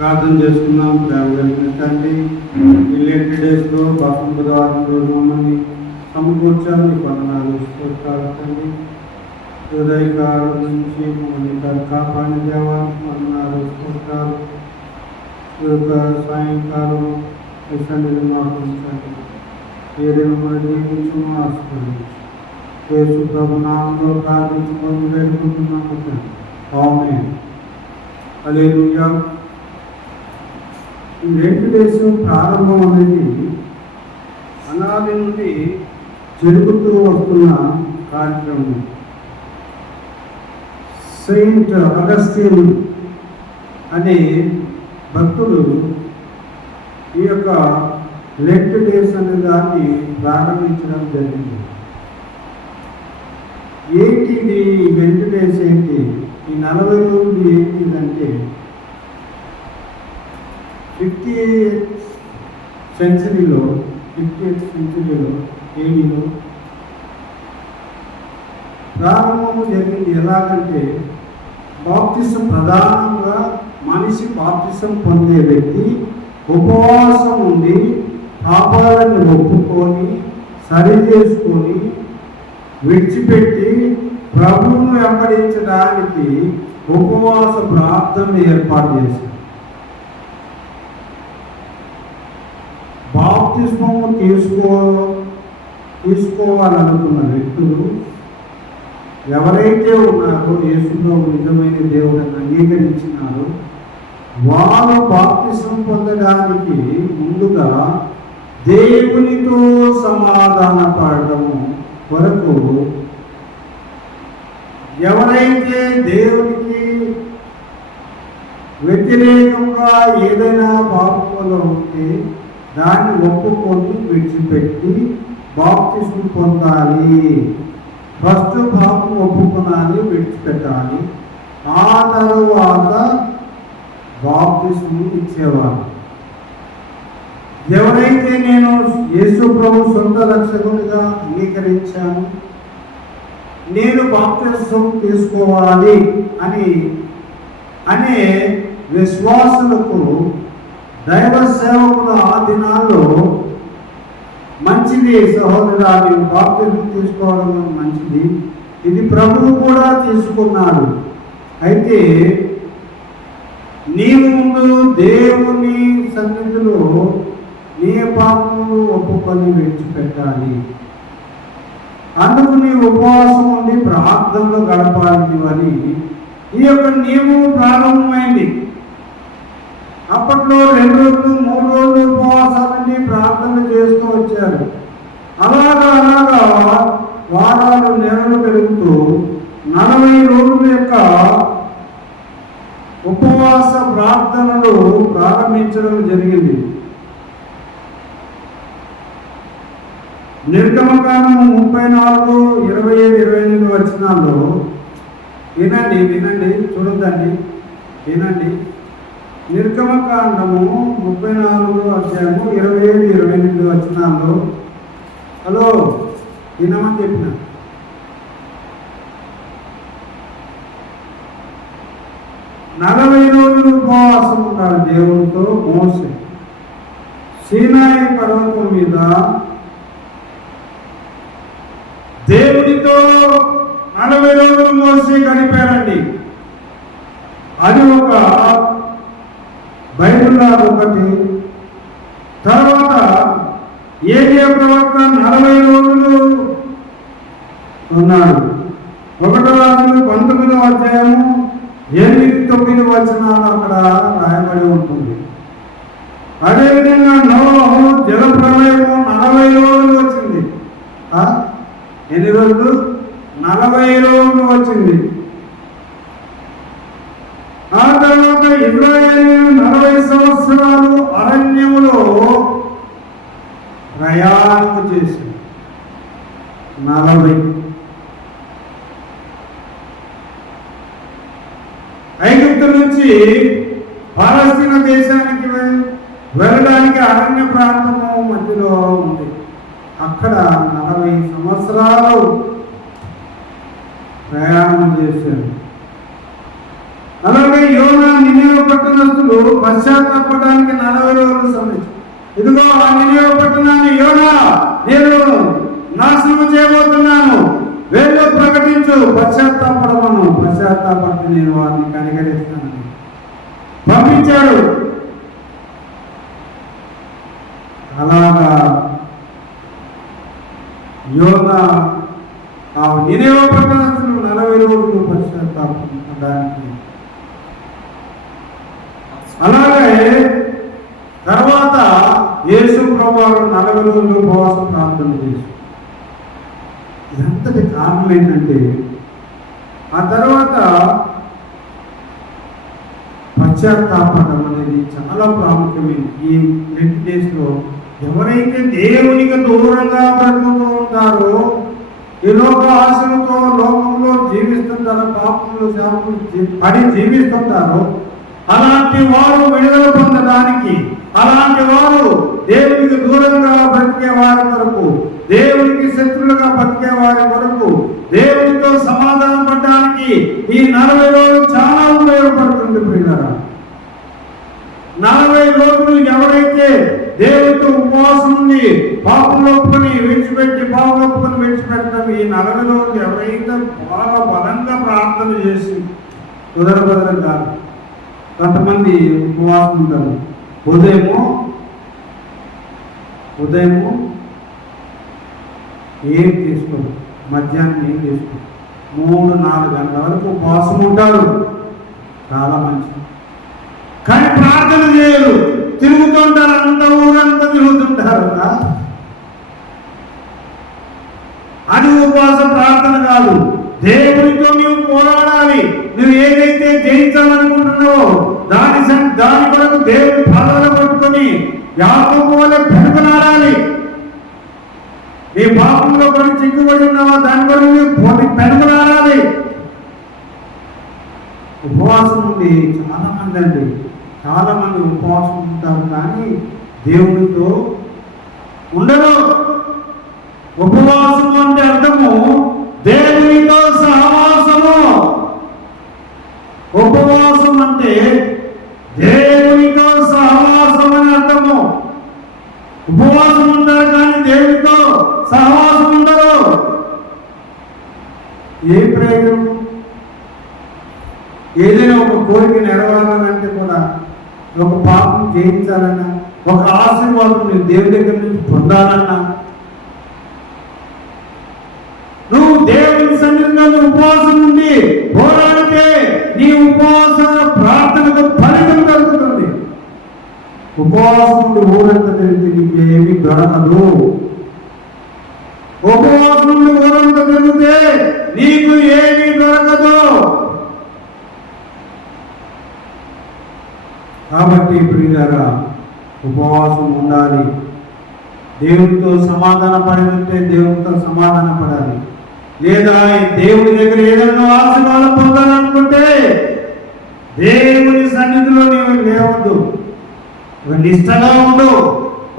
ప్రార్థన చేసుకున్నాం. తండ్రి రిలేటెడ్ డేస్లో బసం బుధవారం రోజు మమ్మల్ని సమకూర్చాలి. వందనాలు తండ్రి. హృదయకాలం నుంచి మమ్మల్ని కాపాడిన దేవానికి వందనాలు స్తోత్రాలు. సాయంకాలం సన్నిధి మాకు ఉంచండి. ఏడు మమ్మల్ని దీవించు ఆస్వాదించు. యేసు ప్రభు నామములో ప్రార్థించుకొని వేడుకుంటున్నాము తండ్రి. ఆమేన్. హల్లెలూయా. ఈ వెంకటేశ్వర ప్రారంభం అనేది అనాది నుండి జరుగుతూ వస్తున్న కార్యక్రమం. సెయింట్ అగస్టిన్ అనే భక్తులు ఈ యొక్క లెంట్ డేస్ అనే దాన్ని ప్రారంభించడం జరిగింది. ఏంటిది లెంట్ డేస్? ఏంటి ఈ 40 రోజులు ఏంటిదంటే 58th సెంచరీలో ఏడీలో ప్రారంభము జరిగింది. ఎలాగంటే బాప్తిసం ప్రధానంగా మనిషి బాప్తిసం పొందే వ్యక్తి ఉపవాసం ఉండి పాపాలను ఒప్పుకొని సరి చేసుకొని విడిచిపెట్టి ప్రభువును వెంబడించడానికి ఉపవాస ప్రార్థన ఏర్పాటు చేశారు. బాప్తిస్మము తీసుకోవాలనుకున్న వ్యక్తులు ఎవరైతే ఉన్నారో, యేసులో నిజమైన దేవుడిని అంగీకరించినారో, వారు బాప్తిసం పొందడానికి ముందుగా దేవునితో సమాధాన పడటము కొరకు, ఎవరైతే దేవునికి వ్యతిరేకంగా ఏదైనా పాపంలో ఉంటే దాన్ని ఒప్పుకొని విడిచిపెట్టి బాప్తిసం పొందాలి. ఫస్ట్ పాపం ఒప్పుకోనాలి, విడిచిపెట్టాలి. ఆ తరువాత బాప్తిసం ఇచ్చేవారు. ఎవరైతే నేను యేసు ప్రభు సొంత రక్షకునిగా అంగీకరించాను, నేను బాప్తిసం తీసుకోవాలి అనే విశ్వాసులకు దైవ సేవకుడు ఆ దినాల్లో మంచిది, సహోదరా నీవు బాప్తిసం తీసుకోవడం మంచిది, ఇది ప్రభువు కూడా తీసుకున్నాడు. అయితే నీవు ముందు దేవుని సన్నిధిలో నీ పాపములు ఒప్పుకొని విడిచిపెట్టాలి. అందుకు నీ ఉపవాసం ఉండి ప్రార్థనలో గడపాలి అని ఈ యొక్క నియమం ప్రారంభమైంది. అప్పట్లో 2 రోజులు 3 రోజులు ఉపవాసాలని ప్రార్థనలు చేస్తూ వచ్చారు. అలాగా వారాలు నెలలు పెరుగుతూ 40 రోజుల యొక్క ఉపవాస ప్రార్థనలు ప్రారంభించడం జరిగింది. నిర్గమకాండం 34, 27, 28 వచనాల్లో వినండి, చూడొద్దండి, వినండి. నిర్గమకాండము 34 అధ్యాయము 27, 28 వచనాల్లో, హలో వినమని చెప్పిన, "40 రోజులు ఉపవాసం ఉన్నాడు దేవునితో మోసే సీనాయి పర్వతం మీద దేవునితో 40 రోజులు మోసే గడిపారండి." అది ఒక బైబిల్లో ఒకటి. తర్వాత ఏలియా ప్రవక్త 40 రోజులు ఉన్నాడు. 1 రాజులు 19వ అధ్యాయము 8, 9 వచనాలు అక్కడ రాయబడి ఉంటుంది. అదేవిధంగా నోహు జల ప్రళయము 40 రోజులు వచ్చింది. ఎన్ని రోజులు? 40 రోజులు వచ్చింది. ఆ తర్వాత ఇశ్రాయేలీయులు 40 సంవత్సరాలు అరణ్యములో ప్రయాణం చేసింది. 40 ఐగుప్తు నుంచి పాలస్తీనా దేశానికి వెళ్ళడానికి అరణ్య ప్రాంతము మధ్యలో ఉంది. అక్కడ 40 సంవత్సరాలు ప్రయాణం చేశారు. అలాగే యోనా నినివే పట్టణస్థులు పశ్చాత్తాపడానికి 40 రోజులు సమయం. ఇదిగో ఆ నినివే పట్టణాన్ని యోనా నేను నాశనం చేయబోతున్నాను, వేళ్ళు ప్రకటించు, పశ్చాత్తాపడమను, పశ్చాత్తాపడితే నేను వారిని కనికరిస్తానని పంపించాడు. అలాగా యోనా ఆ నినివే పట్టణస్థులు 40 రోజులు పశ్చాత్తాపడడానికి. అలాగే తర్వాత యేసు ప్రభువు 40 రోజులు ఉపవాసం ప్రార్థన చేసి, ఇదంతటి కారణం ఏంటంటే ఆ తర్వాత పశ్చాత్తాపడం అనేది చాలా ప్రాముఖ్యమైనది. ఈ 20 డేస్లో ఎవరైతే దేవునికి దూరంగా బ్రతుకుతూ ఉంటారో, ఈ లోక ఆశలతో లోకంలో జీవిస్తుంటారో, పాపములు శాపములు పడి జీవిస్తుంటారో, అలాంటి వారు విడుదల పొందడానికి, అలాంటి వారు దేవునికి దూరంగా బ్రతికే వారి కొరకు, దేవునికి శత్రులుగా బ్రతికే వారి కొరకు, దేవునితో సమాధానం పడడానికి ఈ 40 రోజులు చాలా ఉపయోగపడుతుంది. ప్రియులారా, 40 రోజులు ఎవరైతే దేవునితో ఉపవాసం ఉండి పాపంలో ఒప్పుకొని విడిచిపెట్టి, పాపంలో ఒప్పుకొని విడిచిపెట్టడం, ఈ 40 రోజులు ఎవరైతే బాగా బలంగా ప్రార్థన చేసి కుదరబదలం కాదు. కొంతమంది ఉపవాసం ఉంటారు, ఉదయము ఏం తీసుకోరు, మధ్యాహ్నం ఏం తీసుకోరు, 3-4 గంటల వరకు ఉపవాసం ఉంటారు, చాలా మంచిది. కానీ ప్రార్థన చేయరు, తిరుగుతుంటారు, అంత ఊరంతా తిరుగుతుంటారు. అది ఉపవాస ప్రార్థన కాదు. దేవునితో నీవు పోరాడాలి. నువ్వు ఏదైతే జయించాలనుకుంటున్నావో దాని కొరకు దేవుని పాదాలు పట్టుకొని యాకోబు వలె పెనుగులాడాలి. నీ పాపంలో కొన్ని చిక్కుబడి ఉన్నావా, దాని కొరకు నువ్వు పెనుగులాడాలి. ఉపవాసం ఉంది చాలా మంది ఉపవాసం ఉంటారు, కానీ దేవునితో ఉండరు. ఉపవాసం అంటే అర్థము దేవునితో సహవాసము. ఉపవాసం అంటే దేవునితో సహవాసం అని అర్థము. ఉపవాసం ఉంటారు కానీ దేవునితో సహవాసం ఉండరు. ఏ ప్రయోజనం? ఏదైనా ఒక కోరిక నెరవేరాలంటే కూడా, ఒక పాపం జయించాలన్నా, ఒక ఆశీర్వాదం నువ్వు దేవుడి దగ్గర నుంచి పొందాలన్నా, నువ్వు దేవుని సన్నిధిలో ఉపవాసం ఉండి పోరాడితే నీ ఉపవాస ప్రార్థనకు ఫలితం దొరుకుతుంది. ఉపవాసం నుండి ఊరంతా తిరిగితే నీకు ఏమీ దొరకదు. ఉపవాసం నుండి ఊరంతా తిరిగితే నీకు ఏమీ దొరకదు. కాబట్టి ప్రియులారా, ఉపవాసం ఉండాలి. దేవునితో సమాధాన పడితే దేవునితో సమాధాన పడాలి. లేదా దేవుని దగ్గర ఏదైనా ఆశీర్వాదం పొందాలనుకుంటే దేవుని సన్నిధిలో నీవు లేవద్దు. ఒక నిష్టగా ఉండు.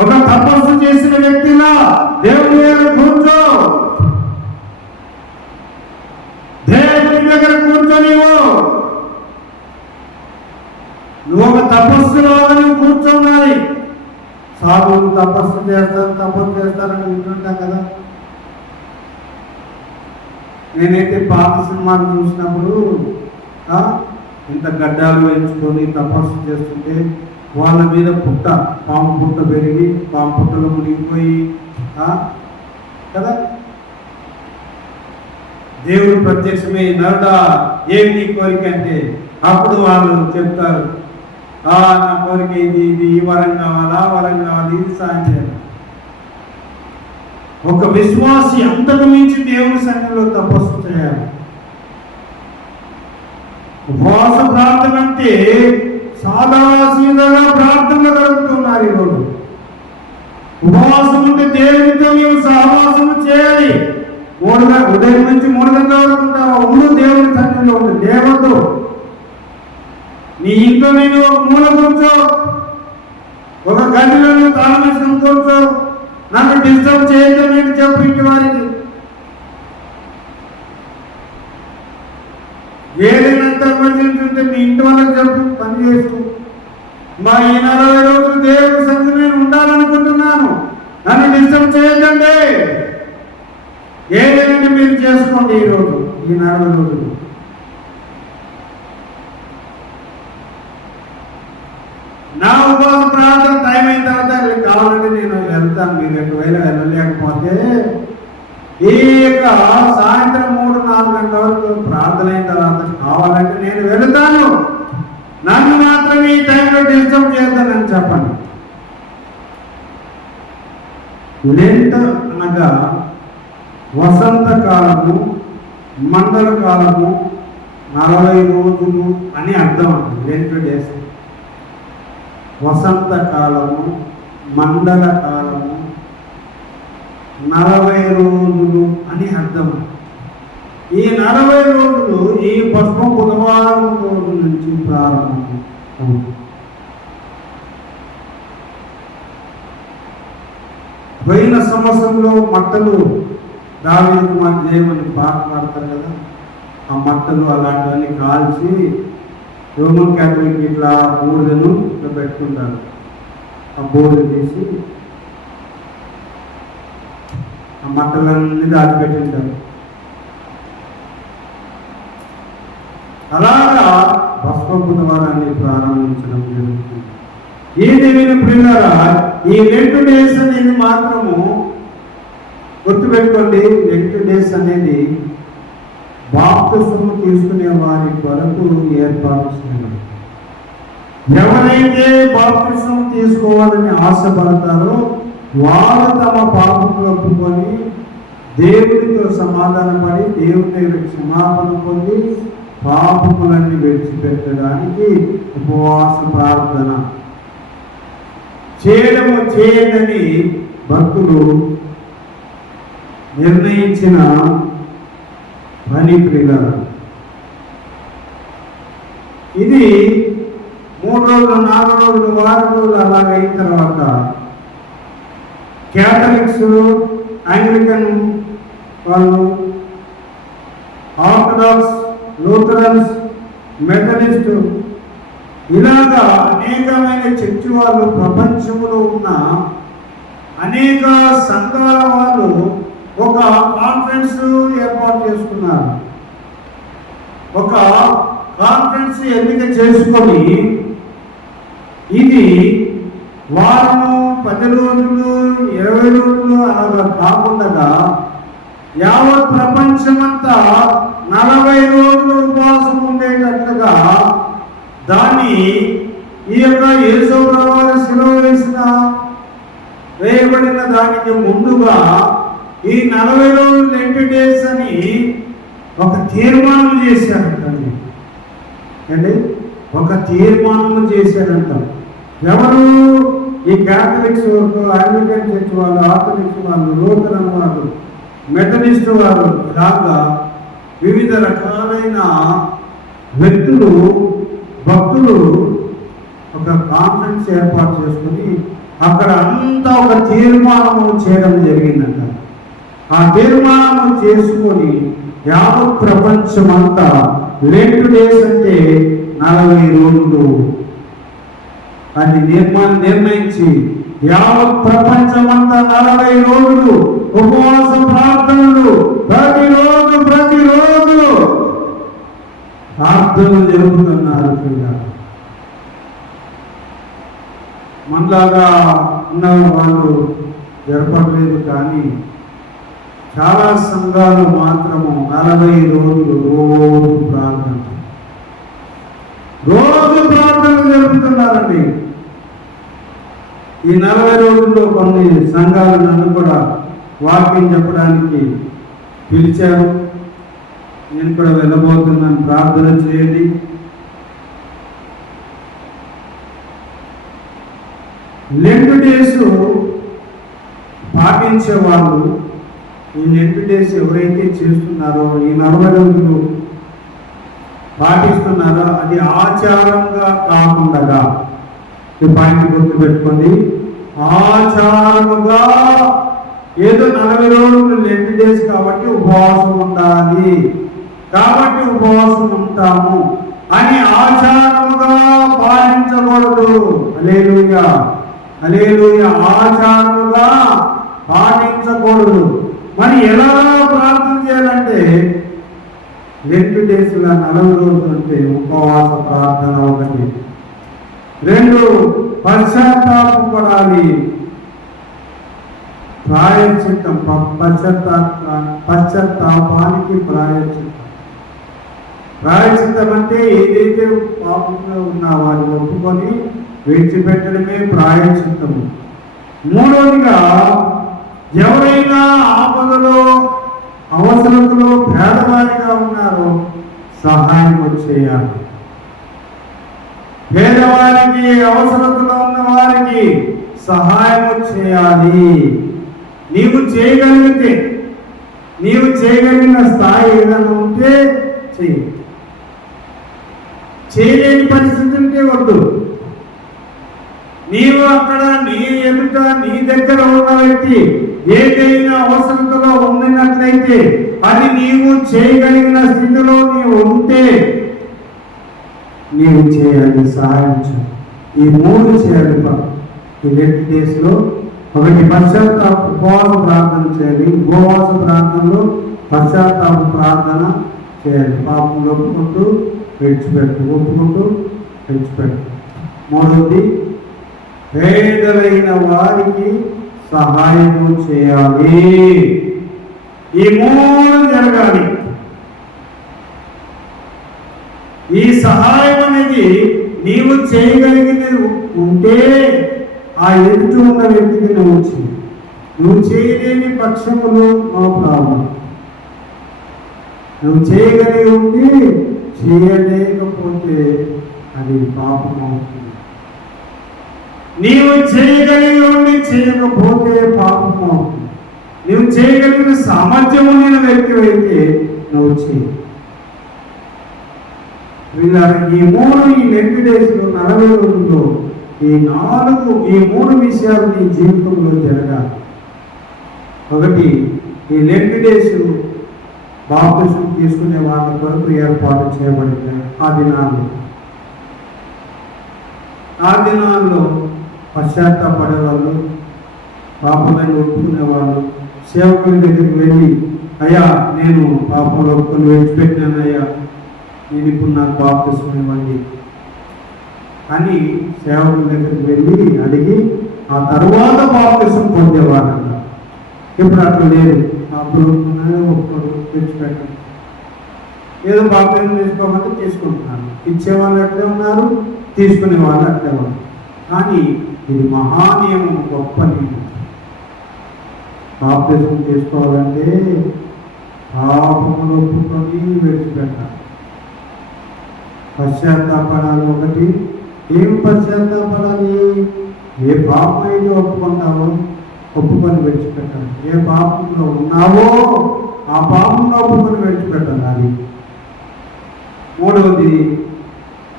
ఒక తపస్సు చేసిన వ్యక్తిలా దేవుని దగ్గర కూర్చో. దేవుని దగ్గర కూర్చో. నువ్వు ఒక తపస్సులో కూర్చోవాలి. సాధువులు తపస్సు చేస్తారని వింటుంటాం కదా. నేనైతే పాత సినిమాలు చూసినప్పుడు ఇంత గడ్డాలు వేయించుకొని తపస్సు చేస్తుంటే వాళ్ళ మీద పాము పుట్ట పెరిగి పాము పుట్టలో మునిగిపోయి కదా, దేవుడు ప్రత్యక్షమే, నరుడా ఏమి నీ కోరిక అంటే, అప్పుడు వాళ్ళు చెప్తారు, నా కోరిక ఇది, ఈ వరం కావాలి, ఆ వరం కావాలి, ఇది సాయం చేయాలి. ఒక విశ్వాసి అంతకు మించి దేవుని సన్నిధిలో తపస్సు చేయాలి. ఉపవాస ప్రార్థన అంటే సాదాసీదగా ప్రార్థనలు జరుగుతున్నారు ఈరోజు. ఉపవాసం అంటే దేవునితో నీవు సహవాసం చేయాలి. ఉదయం నుంచి 3 గంటల వరకు ఉంటావు, ఉండు దేవుని సన్నిధిలో ఉండు, లేవద్దు. నీ ఇంట్లో నేను ఒక మూల కూర్చో, ఒక గదిలో నువ్వు తాళం వేసుకొని కూర్చో, నన్ను డిస్టర్బ్ చేయడం నేను చెప్పు ఇంటి వారికి. ఏదైనా ఎమర్జెన్సీ ఉంటే ఉంటే మీ ఇంటి వాళ్ళకి చెప్పు, పని చేసుకో. మా ఈ 40 రోజులు దేవుడి సన్నిధిలో నేను ఉండాలనుకుంటున్నాను, నన్ను డిస్టర్బ్ చేయకండి. ఏదైనా మీరు చేసుకోండి ఈరోజు, ఈ 40 రోజులు. నా ఉపవాస ప్రార్థన టైం అయిన తర్వాత కావాలంటే నేను వెళ్తాను, మీరు ఒకవేళ వెళ్ళలేకపోతే ఈ యొక్క సాయంత్రం 3-4 గంటల వరకు ప్రార్థన అయిన తర్వాత కావాలంటే నేను వెళుతాను, నన్ను మాత్రం ఈ టైంలో డిస్టర్బ్ చేద్దానని చెప్పండి. లెంట్ అనగా వసంత కాలము, మండల కాలము, 40 రోజులు అని అర్థం అండి. లెంట్ డేస్ వసంత కాలము, మండల కాలము, 40 రోజులు అని అర్థం. ఈ 40 రోజులు ఈ పసుపు బుధవారం రోజు నుంచి ప్రారంభం. పోయిన సంవత్సరంలో మట్టలు దావీదు కుమార్ జయమని పాట పాడతారు కదా, ఆ మట్టలు అలాంటివన్నీ కాల్చి రోమన్ క్యాథలిక్ ఇట్లా బూడిదను ఇట్లా పెట్టుకుంటారు. ఆ బూడిద తీసి ఆ మట్టలన్నీ దాచిపెట్టింటారు. అలాగా పసుపు బుధవారాన్ని ప్రారంభించడం జరుగుతుంది. ఈ దేవిని ప్రియులారా, ఈ 2 డేస్ అనేది మాత్రము గుర్తుపెట్టుకోండి. 2 డేస్ అనేది బాప్తిస్మం తీసుకునే వారి కొరకు ఏర్పాటు చేయబడింది. ఎవరైతే బాప్తిస్మం తీసుకోవాలని ఆశపడతారో వారు తమ పాపములు ఒప్పుకొని దేవుడితో సమాధానపడి దేవుని దగ్గర క్షమాపణ పొంది పాపములన్నీ విడిచిపెట్టడానికి ఉపవాస ప్రార్థన చేయదని భక్తులు నిర్ణయించిన పని ప్రియులారా. ఇది 3 రోజులు, 4 రోజులు, 6 రోజులు అలాగైన తర్వాత క్యాథలిక్స్, యాంగ్లికన్ వాళ్ళు, ఆర్థడాక్స్, లూథరన్స్, మెథడిస్ట్ ఇలాగా అనేకమైన చర్చి వాళ్ళు, ప్రపంచంలో ఉన్న అనేక సంఘాల వాళ్ళు ఒక కాన్ఫరెన్స్ ఏర్పాటు చేసుకున్నారు. ఒక కాన్ఫరెన్స్ ఎన్నిక చేసుకొని ఇది వారము, 10 రోజులు, 20 రోజులు అలాగా కాకుండా యావత్ ప్రపంచమంతా 40 రోజులు ఉపవాసం ఉండేటట్లుగా దాన్ని ఈ యొక్క యేసు ప్రభువు శిలువ వేయబడిన దానికి ముందుగా ఈ 40 రోజులు లెంట్ డేస్ అని ఒక తీర్మానం చేశారంట. అంటే ఒక తీర్మానం చేశారంట. ఎవరు? ఈ క్యాథలిక్స్ వరకు, యాంగ్లికన్ చర్చ్ వాళ్ళు, ఆర్థడాక్స్ వాళ్ళు, లూథరన్ వాళ్ళు, మెథడిస్ట్ వారు ఇలాగా వివిధ రకాలైన వ్యక్తులు, భక్తులు ఒక కాన్ఫరెన్స్ ఏర్పాటు చేసుకుని అక్కడ అంతా ఒక తీర్మానము చేయడం జరిగిందంట. ఆ తీర్మానము చేసుకొని యావత్ ప్రపంచం అంతా లెంట్ డేస్ అంటే 40 రోజులు అని నిర్ణయించి యావత్ ప్రపంచం అంతా 40 రోజులు ఉపవాస ప్రార్థనలు ప్రతిరోజు ప్రార్థనలు జరుపుతున్నారు. మనలాగా ఉన్న వాళ్ళు జరపట్లేదు, కానీ చాలా సంఘాలు మాత్రము 40 రోజులు రోజు ప్రార్థనలు జరుపుతున్నారండి. ఈ 40 రోజుల్లో కొన్ని సంఘాలు నన్ను కూడా వాక్యం చెప్పడానికి పిలిచారు. నేను కూడా వెళ్ళబోతున్నాను, ప్రార్థన చేయండి. లెంట్ డేస్ పాటించే వాళ్ళు, ఈ లెంట్ డేస్ ఎవరైతే చేస్తున్నారో, ఈ 40 రోజులు పాటిస్తున్నారో అది ఆచారంగా కాకుండా, ఈ పాయింట్ గుర్తుపెట్టుకోండి, ఆచారముగా ఏదో 40 రోజులు లెంట్ డేస్ కాబట్టి ఉపవాసం ఉండాలి, కాబట్టి ఉపవాసం ఉంటాము అని ఆచారముగా పాటించకూడదు. హల్లెలూయా, హల్లెలూయా. ఆచారముగా పాటించకూడదు. మరి ఎలా ప్రార్థన చేయాలంటే లెంట్ డేస్ 40 రోజులు అంటే ఉపవాస ప్రార్థన ఒకటి. 2 పశ్చాత్తాపడాలి. ప్రాయశ్చిత్తం, పశ్చాత్తాపానికి ప్రాయశ్చిత్తం. ప్రాయశ్చిత్తం అంటే ఏదైతే పాపంలో ఉన్నా వారిని ఒప్పుకొని విడిచిపెట్టడమే ప్రాయశ్చిత్తము. 3వదిగా ఎవరైనా ఆపదలో అవసరతలో పేదవారిగా ఉన్నారో సహాయం చేయాలి. పేదవారికి, అవసరతలో ఉన్న వారికి సహాయం చేయాలి. నీవు చేయగలిగితే, నీవు చేయగలిగిన స్థాయి ఏదైనా ఉంటే చెయ్యి. చేయలేని పరిస్థితి ఉంటే వద్దు. నీవు అక్కడ నీ ఎదుట నీ దగ్గర ఉన్న వ్యక్తి ఏదైనా అవసరతలో ఉన్నట్లయితే అది నీవు చేయగలిగిన స్థితిలో నీవు ఉంటే నీవు చేయాలి, సహాయం చేయాలి. ఈ 3 చేయాలి. ఈ లెంట్ డేస్ లో ఒకటి పశ్చాత్తాప ఉపవాస ప్రార్థన చేయాలి. ఉపవాస ప్రార్థనలో పశ్చాత్తాప ప్రార్థన చేయాలి. పాపం ఒప్పుకుంటూ విడిచిపెట్టు, ఒప్పుకుంటూ విడిచిపెట్టు. 3వది పేదలైన వారికి సహాయము చేయాలి. ఈ 3 జరగాలి. ఈ సహాయం అనేది నీవు చేయగలిగినది ఉంటే ఆ ఎదుటి ఉన్న వ్యక్తికి నువ్వు చేయలేని పక్షములు నో ప్రాబ్లం. నువ్వు చేయగలిగి ఉండి చేయలేకపోతే అది పాపం అవుతుంది. నీవు చేయగలిగి ఉండి చేయకపోతే పాపం అవుతుంది. నువ్వు చేయగలిగిన సామర్థ్యం ఉన్న వ్యక్తి అయితే నువ్వు చేయి. ఈ 3 ఈ లెంట్ డేస్లో 40 రోజుల్లో ఈ 3 విషయాలు నీ జీవితంలో జరగాలి. ఒకటి, ఈ లెంట్ డేస్ బాప్తిసం తీసుకునే వాళ్ళ కొరకు ఏర్పాటు చేయబడింది. ఆ దినాల్లో పశ్చాత్తాపడే వాళ్ళు, పాపంలో ఒప్పుకునే వాళ్ళు సేవకుల దగ్గరికి వెళ్ళి, అయ్యా నేను పాపంలో ఒప్పుకొని విడిచిపెట్టినానయ్యా, నేను ఇప్పుడు నాకు బాప్తిసం ఇవ్వండి అని సేవకుల దగ్గరికి వెళ్ళి అడిగి ఆ తరువాత బాప్తిసం పొందేవారంట. ఇప్పుడు అట్లా లేదు. అప్పుడు ఒప్పుకోరు, విడిచిపెట్టండి. ఏదో బాప్తిసం తీసుకోమంటే తీసుకుంటున్నారు. ఇచ్చేవాళ్ళు అట్లే ఉన్నారు, తీసుకునే వాళ్ళు అట్లే ఉన్నారు. కానీ ఇది మహానియమం, గొప్ప నియమం. బాప్తిసం తీసుకోవాలంటే పాపములు ఒప్పుకొని విడిచిపెట్టాలి. పశ్చాత్తాపడాలి. ఒకటి, ఏం పశ్చాత్తాపడాలి? ఏ పాపం అయితే ఒప్పుకుంటావో ఒప్పుకొని విడిచిపెట్టాలి. ఏ పాపంలో ఉన్నావో ఆ పాపంలో ఒప్పుకొని విడిచిపెట్టాలి. అది 3వది,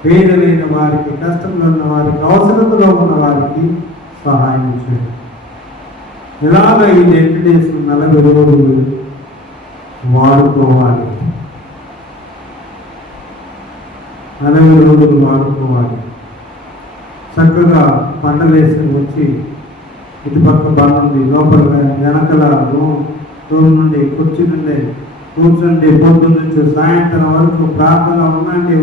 పేదలైన వారికి, కష్టంలో ఉన్న వారికి, అవసరతలో ఉన్న వారికి సహాయం చేయాలి. ఇలాగ ఈ లెంట్ డేస్ 40 రోజులు వాడుకోవాలి. 40 రోజులు వాడుకోవాలి. చక్కగా పంటలు వేసుకుని వచ్చి ఇటుపక్క బండ ఉంది, లోపల వెనకల రూమ్ నుండి కుర్చీ నుండి కూర్చుండి పొద్దున్న నుంచి సాయంత్రం వరకు ప్రార్థన ఉండండి.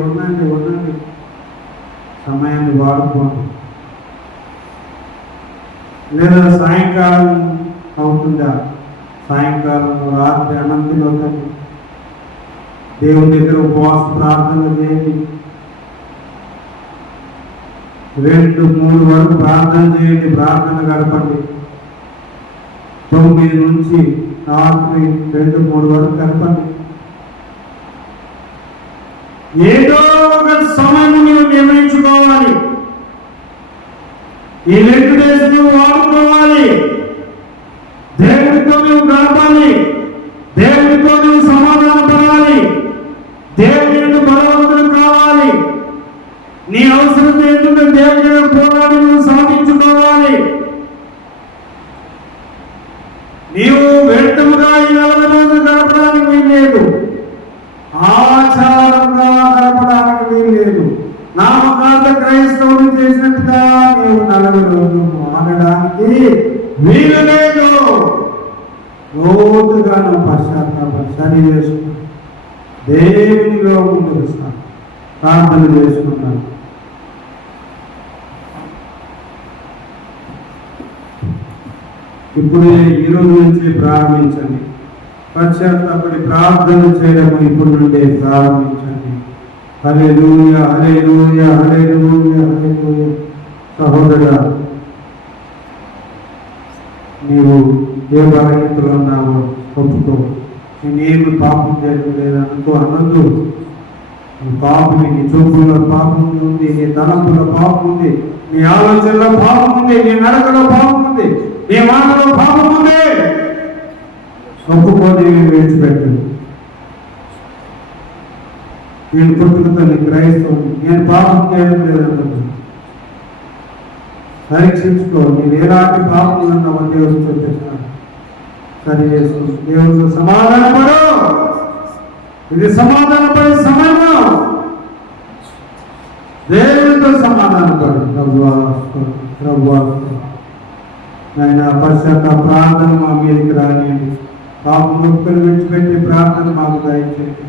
సమయాన్ని వాడుకోండి. లేదా సాయంకాలం అవుతుందా, సాయంకాలం రాత్రి అనంతిలో దేవుని దగ్గర ఉపవాస ప్రార్థన చేయండి. 2-3 వరకు ప్రార్థన చేయండి. ప్రార్థన గడపండి. 9 నుంచి రాత్రి 2-3 వరకు గడపండి. ఏదో ఒక సమయం మీరు నిర్ణయించుకోవాలి. ఈ లెంట్ డేస్ నువ్వు వాడుకోవాలి. దేవుడితో నువ్వు గడపాలి. దేవుడితో నువ్వు సమాధాన పడాలి. దేవుని బలవంతులు కావాలి. నీ అవసరం ఏంటంటే దేవుని పోరాడి నువ్వు సాధించుకోవాలి. నీవు వ్యర్థముగా ఈ 40 రోజులు గడపడానికి వీల్లేదు. ఆచారంగా గడపడానికి వీల్లేదు. నలుగురు ఆడడానికి వీలు లేదు. లోతుగాను పశ్చాత్తాపడి సరి చేసుకుని దేవునిలో ముందుకు ప్రార్థన చేసుకున్నాను. ఇప్పుడే ఈరోజు నుంచి ప్రారంభించండి. పశ్చాత్తాపడి ప్రార్థన చేయడం ఇప్పుడు నుండే ప్రారంభించండి. హల్లెలూయా, హల్లెలూయా, హల్లెలూయా, హల్లెలూయా. సహోదరా, నీవు ఏ బలహీనతలో ఉన్నావో ఒప్పుకో. నేనేమి పాపం చేయడం లేదనుకో అనొద్దు. నీ పాపని, నీ చూపులో పాపం ఉంది, నీ తలంపులో పాపం ఉంది, నీ ఆలోచనలో పాపం ఉంది, నీ నడకలో పాపం ఉంది, నీ మాటలో పాపం ఉంది. ఒప్పుకొని విడిచిపెట్టు. నేను పుట్టుకతో క్రైస్తవుని, నేను పాపం చేయడం లేదనుకో. పరీక్షించుకో. నేను ఎలాంటి పాపం ఉన్నావో దేవుడు చూపిస్తాను. సరి చేసుకుని దేవుడు సమాధానపడు. ఇది సమాధానపడే సమయము. దేవుడితో సమాధానపడు. ప్రభువా ఆయన పశ్చాత్తాప ప్రార్థన మా మీదకి రానియండి. పాపం మొక్కులు విడిచిపెట్టి ప్రార్థన మాకు దయచేయండి.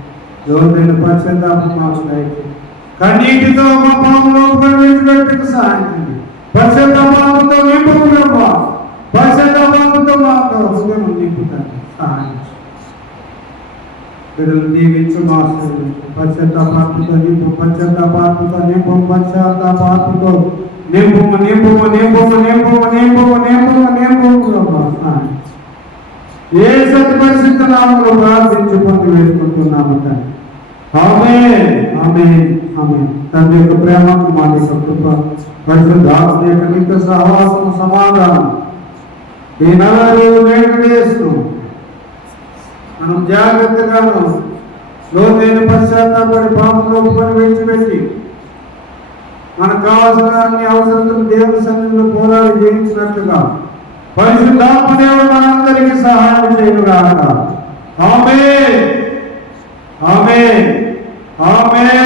లోతైన పశ్చాత్తాపం మాకు దయచేయండి. కన్నీటితో మా పాపంలో విడిచిపెట్టి సహాయం చేయండి. పశ్చాత్తాపంతో నింపుకున్నావా? పశ్చాత్తాపంతో మాకు హృదయం నింపుతాను. సహాయం బిడ్డలు దీవించు, ఆశీర్వదించు. పశ్చాత్తాపంతో నింపు, పశ్చాత్తాపంతో నింపు, పశ్చాత్తాపంతో నింపు, నింపు, నింపు, నింపు, నింపు, నింపు, నింపు. ఏ సత్య పరిస్థితి నామములో ప్రార్థించి పొంది వేసుకుంటున్నాము తండ్రి. ఆమేన్, ఆమేన్, ఆమేన్. తండ్రి యొక్క ప్రేమ, కుమారుని యొక్క కృప, పరిశుద్ధాత్మ యొక్క నిత్య సహవాసం, సమాధానం ఈ నలుగురు వెంకటేశ్వరం మనం జాగ్రత్తగాను లోతైన పశ్చాత్తాపడి పాపంలో ఒప్పుకొని విడిచిపెట్టి మనకు కావాల్సిన అన్ని అవసరాలను దేవుని సన్నిధిలో పోరాడి జయించినట్లుగా పరిశుద్ధాత్మ దేవుడు మనందరికీ సహాయం చేయనుగాక. ఆమేన్, ఆమేన్, ఆమేన్.